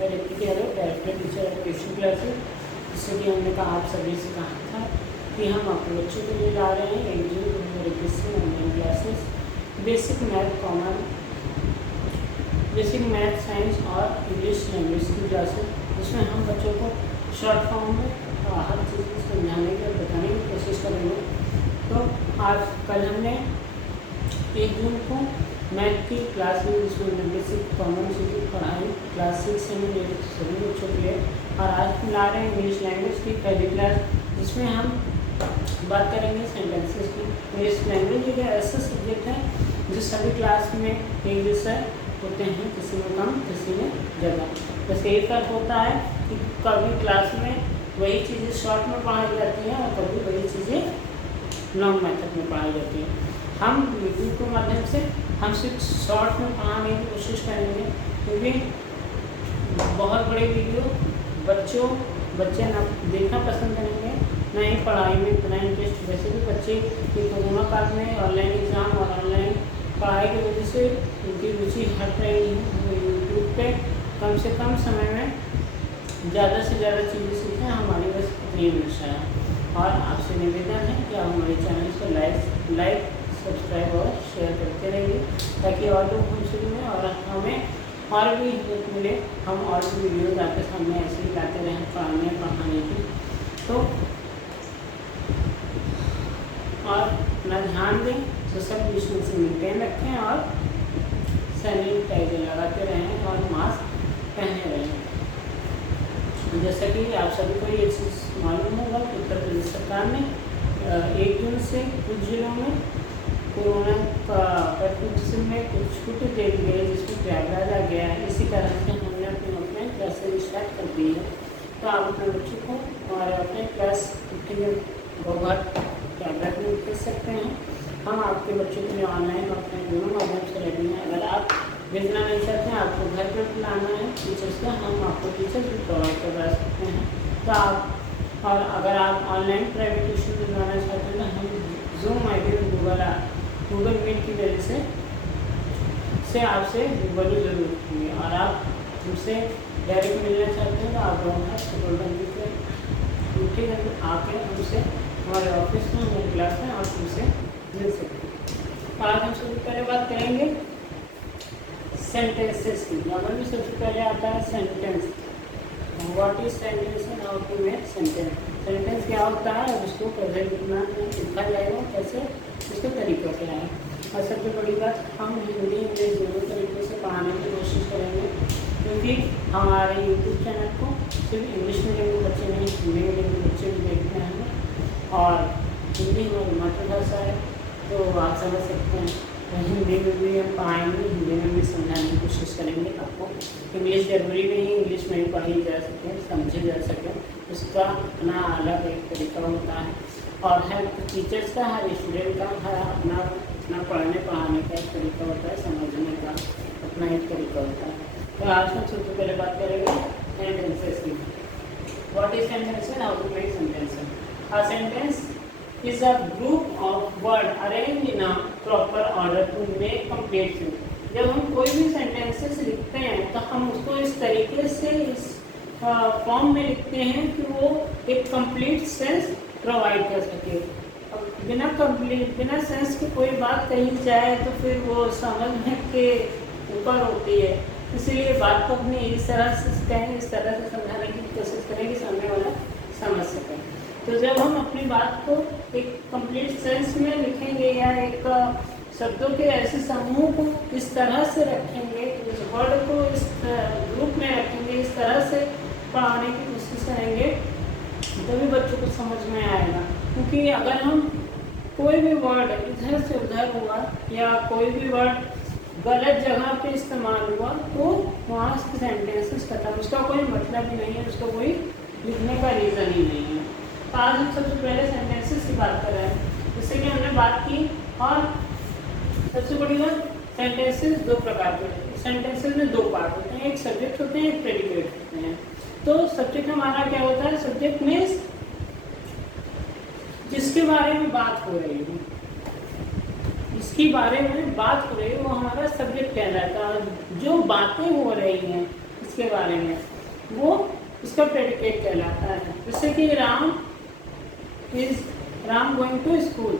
Director teacher of tuition classes. जैसे कि हमने कहा आप सभी से कहा था कि हम अपने बच्चों के लिए ला रहे हैं 1 जून 2021 से online classes basic math science और इंग्लिश लैंग्वेज की क्लासेस, जिसमें हम बच्चों को शॉर्ट फॉर्म में हर चीज़ समझाने की और बताने की कोशिश करेंगे। तो आज कल हमने 1 जून को मैथ की क्लास में जिसमें बेसिक कॉमन चीज़ पढ़ाई क्लास 6 से हमने सभी बच्चों के लिए, और आज हम ला रहे हैं इंग्लिश लैंग्वेज की पहली क्लास, जिसमें हम बात करेंगे सेंटेंसेस की। इंग्लिश लैंग्वेज एक ऐसा सब्जेक्ट है जो सभी क्लास में एक जैसा होते हैं, किसी में कम किसी में ज़्यादा। बस यही फर्क होता है कि कभी क्लास में वही चीज़ें शॉर्ट में पढ़ाई जाती हैं और कभी वही चीज़ें लॉन्ग मेथड में पढ़ाई जाती हैं। हम यूट्यूब के माध्यम से हम सिर्फ शॉर्ट में पढ़ाने की कोशिश करेंगे, क्योंकि बहुत बड़े वीडियो बच्चे ना देखना पसंद करेंगे, ना ही पढ़ाई में इतना इंटरेस्ट। वैसे भी बच्चे कि कोरोना काल में ऑनलाइन एग्ज़ाम और ऑनलाइन पढ़ाई की वजह से उनकी रुचि हट रही है। यूट्यूब पे कम से कम समय में ज़्यादा से ज़्यादा चीज़ें सीखें, हमारी बस इतनी आशा है। और आपसे निवेदन है कि आप हमारे चैनल को लाइक सब्सक्राइब और शेयर करते रहिए, ताकि और लोग हमसे जुड़ें और हमें और भी हिम्मत मिले, हम और भी वीडियोज आपके सामने ऐसे ही लाते रहें पढ़ाने की। तो और अपना ध्यान दें, सोशल डिस्टेंस मेंटेन रखें और सैनिटाइजर लगाते रहें और मास्क पहने रहें। जैसा कि आप सभी को ये चीज़ मालूम होगा कि उत्तर प्रदेश सरकार ने 1 जून से कुछ जिलों में कोरोना का कंडीशन में कुछ छूट दे दी गई, जिसमें प्रयागराज आ गया है। इसी कारण से हमने अपने ऑफलाइन क्लासेज स्टार्ट कर दी है। तो आप अपने बच्चों को हमारे ऑफलाइन क्लास गोघाट प्रयागराज में भेज सकते हैं। हम आपके बच्चों के लिए ऑनलाइन ऑफलाइन दोनों माध्यम से रेडी हैं। अगर आप भेजना नहीं चाहते हैं, आपको घर पर लाना है टीचर्स का, हम आपको टीचर भी प्रोवाइड करवा सकते हैं। तो आप और अगर आप ऑनलाइन प्राइवेट ट्यूशन दिलवाना चाहते हैं तो हम जूम आईडी गूगल मीट की वजह से आपसे रूबरू जरूर होंगे। और आप हमसे डायरेक्ट मिलना चाहते हैं तो आप आके हमसे हमारे ऑफिस में हमारी क्लास में आप हमसे मिल सकते हैं। आज हम सबसे पहले बात करेंगे सेंटेंसेस की। ग्रामर में सबसे पहले आता है sentence. What is sentence and how to make sentence. Sentence क्या होता है और उसको प्रेजेंट में लिखा जाएगा कैसे, उसका तरीका क्या है। और सबसे बड़ी बात, हम हिंदी इंग्लिश दोनों तरीक़ों से पढ़ाने की कोशिश करेंगे, क्योंकि हमारे यूट्यूब चैनल को सिर्फ इंग्लिश मीडियम के बच्चे नहीं, हिंदी मीडियम के बच्चे भी देखते हैं। और हिंदी हमारी मातृभाषा है, तो आप समझ सकते हैं हिंदी में भी हम पढ़ाएंगे, हिंदी में भी समझाने की कोशिश करेंगे आपको। इंग्लिश जरूरी नहीं, इंग्लिश में भी पढ़ी जा सके, समझी जा सके, उसका अपना अलग एक तरीका होता है। और हर टीचर्स का, हर स्टूडेंट का अपना पढ़ने पढ़ाने का एक तरीका होता है, समझने का अपना एक तरीका होता है। तो आज हम सबसे पहले बात करेंगे सेंटेंसेस की। What is sentence and how to make sentence. A sentence is a group of word arranged in a proper order to make complete sense। जब हम कोई भी सेंटेंसेस लिखते हैं तो हम उसको इस तरीके से इस फॉर्म में लिखते हैं कि वो एक कंप्लीट सेंस प्रोवाइड कर सके। बिना सेंस की कोई बात कही जाए तो फिर वो समझने के ऊपर होती है। इसीलिए बात को अपने इस तरह से कहें, इस तरह से समझाने की कोशिश करें कि सामने वाला समझ सके। तो जब हम अपनी बात को एक कंप्लीट सेंस में लिखेंगे या एक शब्दों के ऐसे समूह को इस तरह से रखेंगे, उस वर्ड को इस ग्रुप में रखेंगे, इस तरह से पढ़ाने की कोशिश करेंगे, तभी बच्चों को समझ में आएगा। क्योंकि अगर हम कोई भी वर्ड इधर से उधर हुआ या कोई भी वर्ड गलत जगह पे इस्तेमाल हुआ तो वहाँ से सेंटेंसेस खत्म, उसका कोई मतलब ही नहीं है, उसका कोई लिखने का रीज़न ही नहीं है। तो आज हम सबसे पहले सेंटेंसेस की बात कर रहे हैं, जैसे कि हमने बात की। और सबसे बड़ी बात, सेंटेंसेस दो प्रकार के होते हैं। सेंटेंसेस में दो पार्ट होते हैं, एक सब्जेक्ट होते हैं, एक प्रेडिकेट होते हैं। तो सब्जेक्ट हमारा क्या होता है, सब्जेक्ट मीन्स जिसके बारे में बात हो रही है, जिसके बारे में बात हो रही है वो हमारा सब्जेक्ट कहलाता है। जो बातें हो रही हैं उसके बारे में, वो उसका प्रेडिकेट कहलाता है। जैसे कि राम गोइंग टू स्कूल,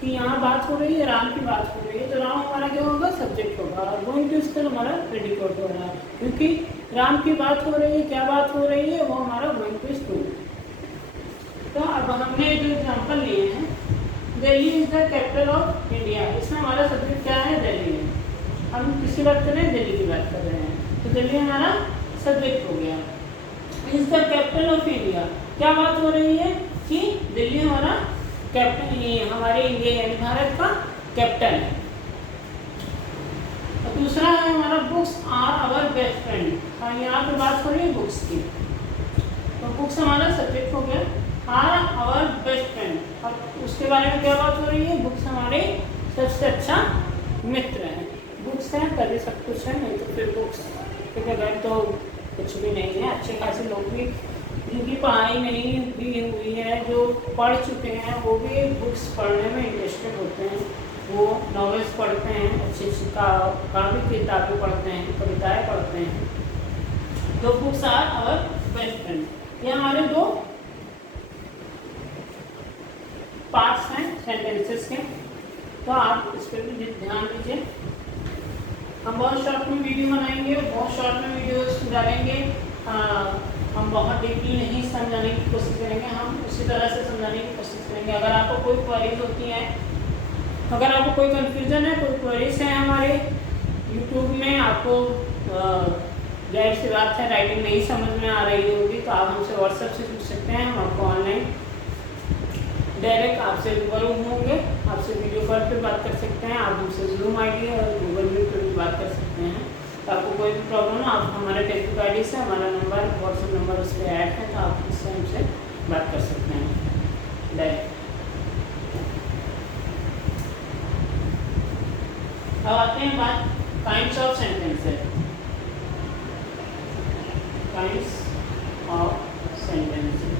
कि यहाँ बात हो रही है, राम की बात हो रही है, तो राम हमारा क्या होगा, सब्जेक्ट होगा, और गोइंग टू स्कूल हमारा प्रेडिकेट हो रहा है, क्योंकि राम की बात हो रही है, क्या बात हो रही है, वो हमारा गोइंग टू स्कूल। तो अब हमने जो एग्जाम्पल लिए हैं, Delhi is the capital of India, इसमें हमारा सब्जेक्ट क्या है, दिल्ली है। हम किसी बात कर रहे हैं, दिल्ली की बात कर रहे हैं, तो दिल्ली हमारा सब्जेक्ट हो गया। Is the capital of India, क्या बात हो रही है कि दिल्ली हमारा कैपिटल, हमारे इंडिया यानी भारत का कैपिटल है। और दूसरा है हमारा books are our best friend, हाँ यहाँ पे बात हो रही है बुक्स की, तो बुक्स हमारा सब्जेक्ट हो गया, आर आवर बेस्ट फ्रेंड। अब उसके बारे में क्या बात हो रही है, बुक्स हमारे सबसे अच्छा मित्र है। बुक्स हैं तभी सब कुछ है, नहीं तो फिर बुक्स के बगैर तो कुछ भी नहीं है। अच्छे खासे लोग भी जिनकी पढ़ाई नहीं भी हुई है, जो पढ़ चुके हैं, वो भी बुक्स पढ़ने में इंटरेस्टेड होते हैं, वो नॉवेल्स पढ़ते हैं, अच्छी अच्छी काफ़ी किताबें पढ़ते हैं, कविताएं पढ़ते हैं। तो books are our best friend. ये हमारे दो पार्ट्स हैं सेंटेंसेस के, तो आप इस पर भी ध्यान दीजिए। हम बहुत शॉर्ट में वीडियो बनाएंगे, बहुत शॉर्ट में वीडियो डालेंगे, हम बहुत डीपली नहीं समझाने की कोशिश करेंगे, हम उसी तरह से समझाने की कोशिश करेंगे। अगर आपको कोई क्वेरीज होती हैं, अगर आपको कोई कन्फ्यूज़न है, कोई क्वेरीज है हमारे यूट्यूब में, आपको जाहिर सी बात है राइटिंग नहीं समझ में आ रही होगी, तो आप हमसे व्हाट्सएप से पूछ सकते हैं, हम आपको ऑनलाइन डायरेक्ट आपसे रूबरू होंगे, आपसे वीडियो कॉल पे बात कर सकते हैं, आप हमसे जूम आईडी और गूगल मीट पर भी बात कर सकते हैं। तो आपको कोई भी प्रॉब्लम हो, आप हमारे फेसबुक आईडी से, हमारा नंबर व्हाट्सएप नंबर उस पर ऐड है, तो आप इससे हमसे बात कर सकते हैं डायरेक्ट। अब आते हैं बात kinds of sentences. Kinds of sentences,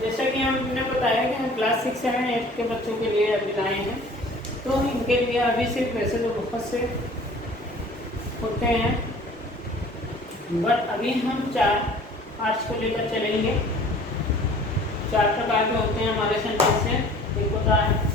जैसा कि हमने बताया कि हम क्लास 6, 7, 8 के बच्चों के लिए अभी लाए हैं, तो इनके लिए अभी सिर्फ वैसे तो बहुत से होते हैं, बट अभी हम 4 पार्ट्स को लेकर चलेंगे। 4 प्रकार के होते हैं हमारे सेंटेंस से। एक होता है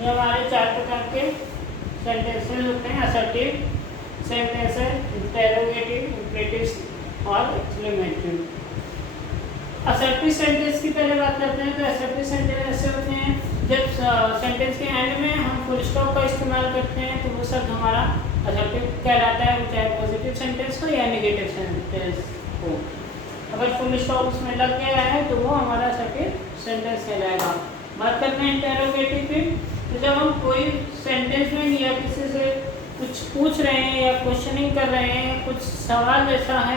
ये हमारे 4 प्रकार के सेंटेंसेस होते हैं। असर्टिव सेंटेंसेस, इंटेरोगेटिव, इम्परेटिव और एक्सक्लेमेटरी। असर्टिव सेंटेंस की पहले बात करते हैं। तो असर्टिव सेंटेंस ऐसे होते हैं जब सेंटेंस के एंड में हम फुल स्टॉप का इस्तेमाल करते हैं, तो वो शब्द हमारा असर्टिव कहलाता है, चाहे पॉजिटिव सेंटेंस हो या नेगेटिव सेंटेंस हो। अगर फुल स्टॉप उसमें लग गया है तो वो हमारा असर्टिव सेंटेंस कहलाएगा। बात करते हैं इंटेरोगेटिव की। तो जब हम कोई सेंटेंस में या किसी से कुछ पूछ रहे हैं या क्वेश्चनिंग कर रहे हैं, कुछ सवाल जैसा है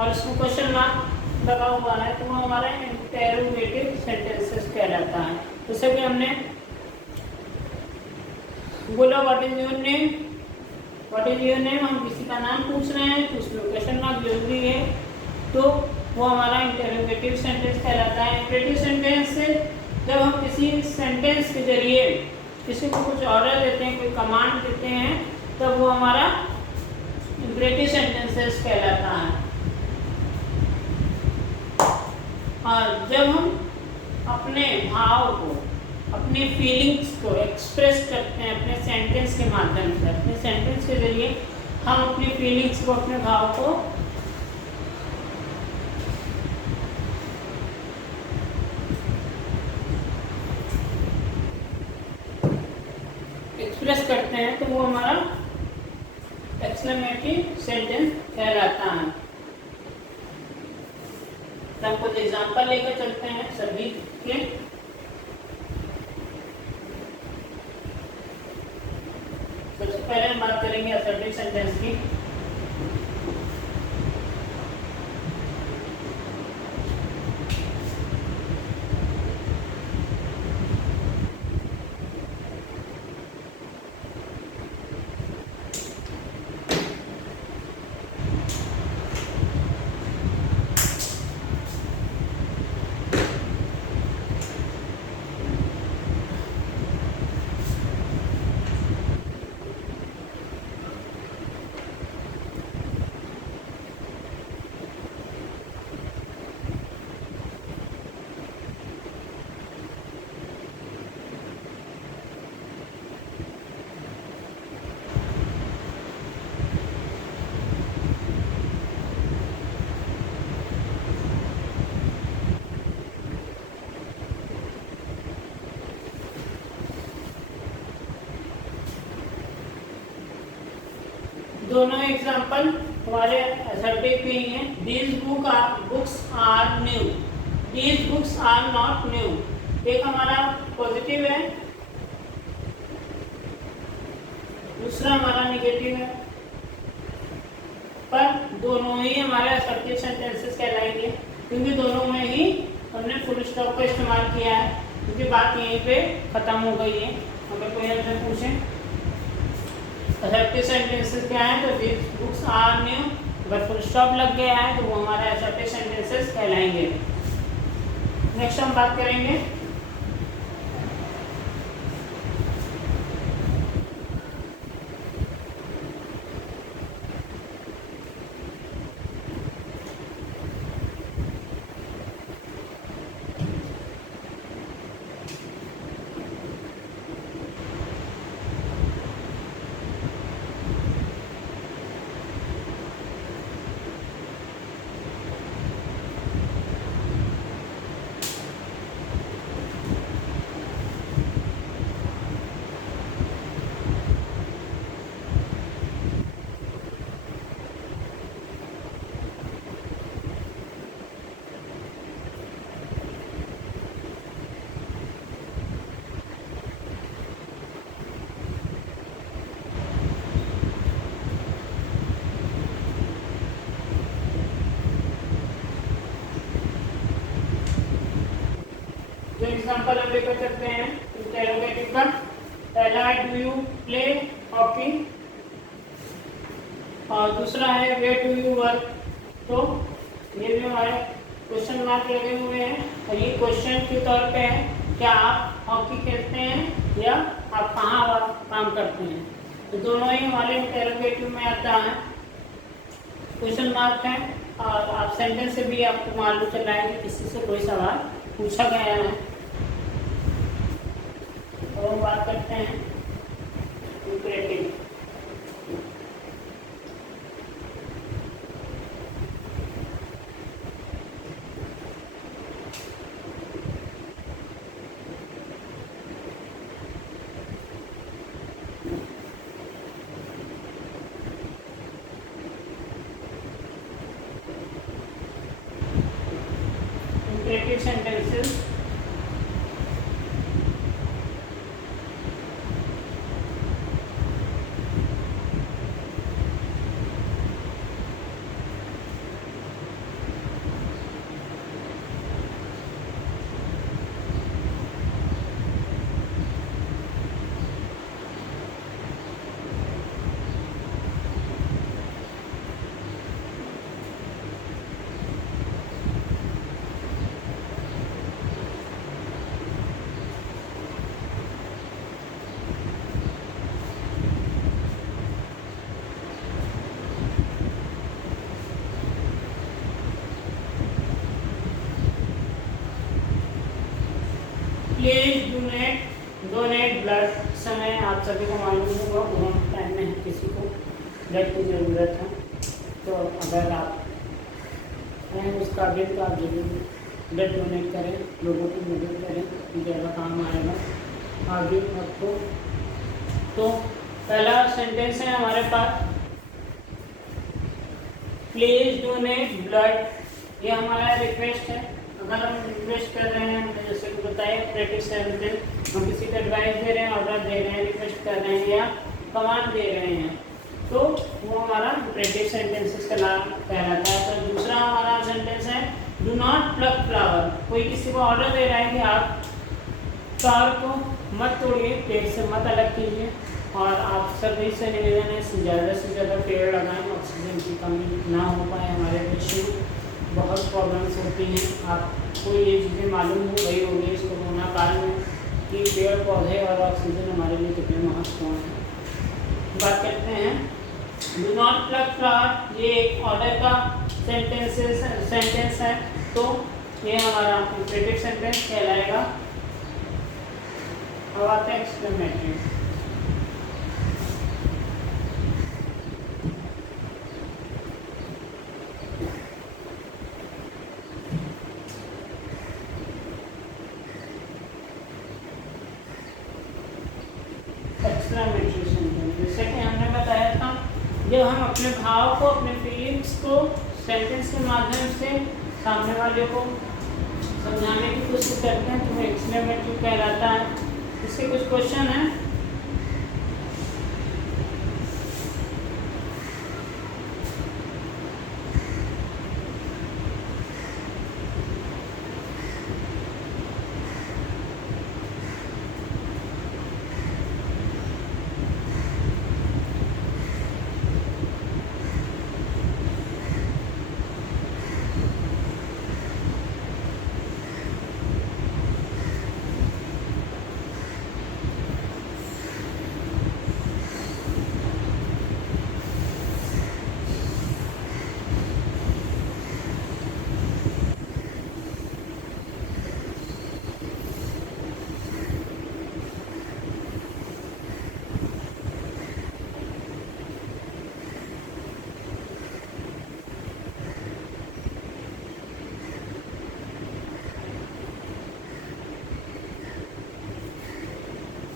और उसमें क्वेश्चन मार्क लगा हुआ है, तो वो हमारा इंटेरोगेटिव सेंटेंसेस कहलाता है। जैसे कि हमने बोला what is your name, what is your name, हम किसी का नाम पूछ रहे हैं तो उसमें क्वेश्चन मार्क जरूरी है, तो वो हमारा इंटेरोगेटिव सेंटेंस कहलाता है। इंपरेटिव सेंटेंस से जब हम किसी सेंटेंस के जरिए किसी को कुछ ऑर्डर देते हैं, कोई कमांड देते हैं, तब वो हमारा इंपरेटिव सेंटेंसेस कहलाता है। और जब हम अपने भाव को, अपने फीलिंग्स को एक्सप्रेस करते हैं अपने सेंटेंस के माध्यम से, अपने सेंटेंस के जरिए हम अपनी फीलिंग्स को, अपने भाव को एक्सप्रेस करते हैं, तो वो हमारा एक्सक्लेमेटरी सेंटेंस कहलाता है। तो हम कुछ एग्जाम्पल लेकर चलते हैं सभी के। सबसे पहले हम बात करेंगे असर्टिव सेंटेंस की। दोनों एग्जाम्पल हमारे असर्टिव के ही हैं। These books are new, these books are not new. एक हमारा पॉजिटिव है, दूसरा हमारा निगेटिव है, पर दोनों ही हमारे असर्टिव सेंटेंसेस कहलाएंगे क्योंकि दोनों में ही हमने फुल स्टॉप का इस्तेमाल किया है, क्योंकि बात यहीं पे खत्म हो गई है। अगर कोई हमसे पूछे असर्टिव सेंटेंसेस क्या है तो दीज बुक्स आर न्यू, अगर फुल स्टॉप लग गया है तो वो हमारे असर्टिव सेंटेंसेस कहलाएंगे। नेक्स्ट हम बात करेंगे जो एग्जाम्पल हम लेकर चलते हैं इंटेरोगेटिव का। पहला है डू यू प्ले हॉकी और दूसरा है वेयर डू यू वर्क। तो ये भी हमारे क्वेश्चन मार्क लगे हुए हैं और ये क्वेश्चन के तौर पे है, क्या आप हॉकी खेलते हैं या आप कहाँ काम करते हैं। तो दोनों ही हमारे इंटेरोगेटिव में आता है, क्वेश्चन मार्क है और आप सेंटेंस से भी आपको मालूम चल रहा है कि किसी से कोई सवाल पूछा गया है। और हम बात करते हैं imperative. Imperative sentences please donate blood. समय आप सभी को मालूम होगा कोरोना टाइम में किसी को ब्लड की ज़रूरत है, तो अगर आप हैं उस काबिल तो आप जरूर ब्लड डोनेट करें, लोगों की मदद करें, ज़्यादा काम आएगा आगे आपको। तो पहला सेंटेंस है हमारे पास प्लीज डोनेट ब्लड, ये हमारा रिक्वेस्ट है। अगर हम रिक्वेस्ट कर रहे हैं, हमने जैसे कि बताया प्रैक्टिस सेंटेंस, हम किसी को एडवाइस दे रहे हैं, ऑर्डर दे रहे हैं, रिक्वेस्ट कर रहे हैं या कमांड दे रहे हैं, तो वो हमारा इंपरेटिव सेंटेंसेस का नाम कहलाता है। तो दूसरा हमारा सेंटेंस है डू नॉट प्लक फ्लावर। कोई किसी को ऑर्डर दे रहा है कि आप फ्लावर को मत तोड़िए, पेड़ से मत अलग कीजिए, और आप सभी से निवेदन है ज़्यादा से ज़्यादा पेड़ लगाएं, ऑक्सीजन की कमी ना हो पाए। हमारे देश में बहुत प्रॉब्लम्स होती हैं, आपको ये चीज़ें मालूम हो गई होगी इस कोरोना काल में कि पेड़ पौधे और ऑक्सीजन हमारे लिए कितने महत्वपूर्ण हैं। बात करते हैं डू नॉट प्लक फ्लावर, ये एक ऑर्डर का सेंटेंस है, तो ये हमारा इंपरेटिव सेंटेंस कहलाएगा। अब आते हैं एक्सक्लेमेटरी। एक्सक्लेमेटरी सेंटेंस, जैसे कि हमने बताया था, जब हम अपने भाव को, अपने फीलिंग्स को सेंटेंस के माध्यम से सामने वाले को समझाने की कोशिश करते हैं तो वो एक्सक्लेमेटरी कहलाता है। इसके कुछ क्वेश्चन हैं।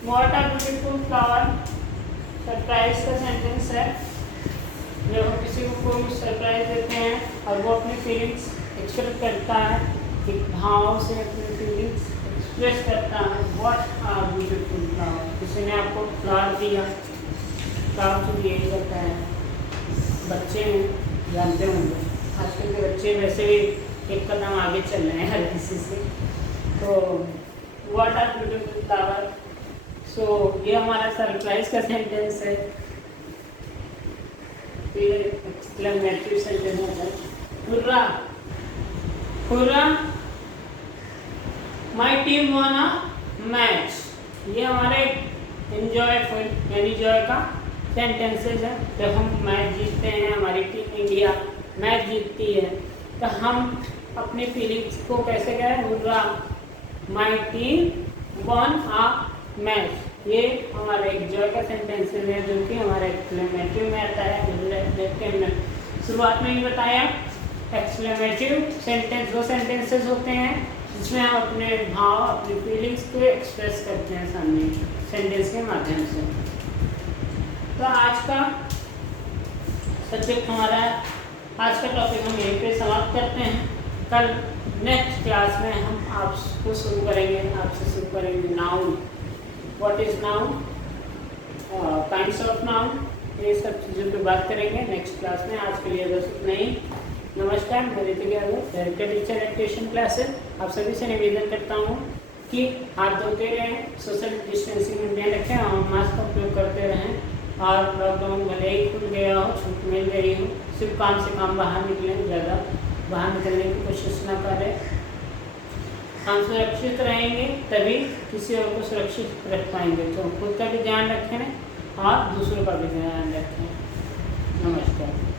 What are beautiful flower, surprise का सेंटेंस है। जब हम किसी को कोई सरप्राइज देते हैं और वो अपनी फीलिंग्स एक्सप्रेस करता है, एक भाव से अपनी फीलिंग्स एक्सप्रेस करता है। व्हाट आर ब्यूटीफुल फ्लावर, किसी ने आपको फ्लावर दिया, फ्लावर तो यही करता है, बच्चे जानते होंगे, आजकल के बच्चे वैसे भी एक कदम आगे चल रहे हैं हर किसी से। तो व्हाट आर ब्यूटीफुल फ्लावर, सो ये हमारा सरप्राइज का सेंटेंस है। फिर एक्सक्लेमेटरी सेंटेंस है hurrah, hurrah my team one a match. ये हमारे एंजॉयफुल यानी जॉय का सेंटेंसेस है। जब हम मैच जीतते हैं, हमारी टीम इंडिया मैच जीतती है, तो हम अपनी फीलिंग्स को कैसे कहें, hurrah my team one a match. ये हमारा एक जॉय का सेंटेंस है जो कि हमारे एक्सक्लेमेटिव में आता है। शुरुआत में ही बताया एक्सक्लेमेटिव सेंटेंस वो सेंटेंसेस होते हैं जिसमें हम अपने भाव, अपनी फीलिंग्स को एक्सप्रेस करते हैं सामने सेंटेंस के माध्यम से। तो आज का सब्जेक्ट हमारा, आज का टॉपिक हम यहीं पे समाप्त करते हैं। कल नेक्स्ट क्लास में हम आपको शुरू करेंगे noun, what is noun, kinds of noun, ये सब चीज़ों पे बात करेंगे नेक्स्ट क्लास में। आज के लिए बस इतना ही। नमस्कार, मैं Hrithik Yadav, director teacher at tuition classes. आप सभी से निवेदन करता हूँ कि हाथ धोते रहें, सोशल डिस्टेंसिंग मेंटेन रखें और मास्क का उपयोग करते रहें। और लॉकडाउन भले ही खुल गया हो, छूट मिल गई हो, सिर्फ काम से काम बाहर निकलें, ज़्यादा बाहर निकलने की कोशिश ना करें। हम सुरक्षित रहेंगे तभी किसी और को सुरक्षित रख पाएंगे। तो खुद का भी ध्यान रखें और दूसरों का भी ध्यान रखें। नमस्कार।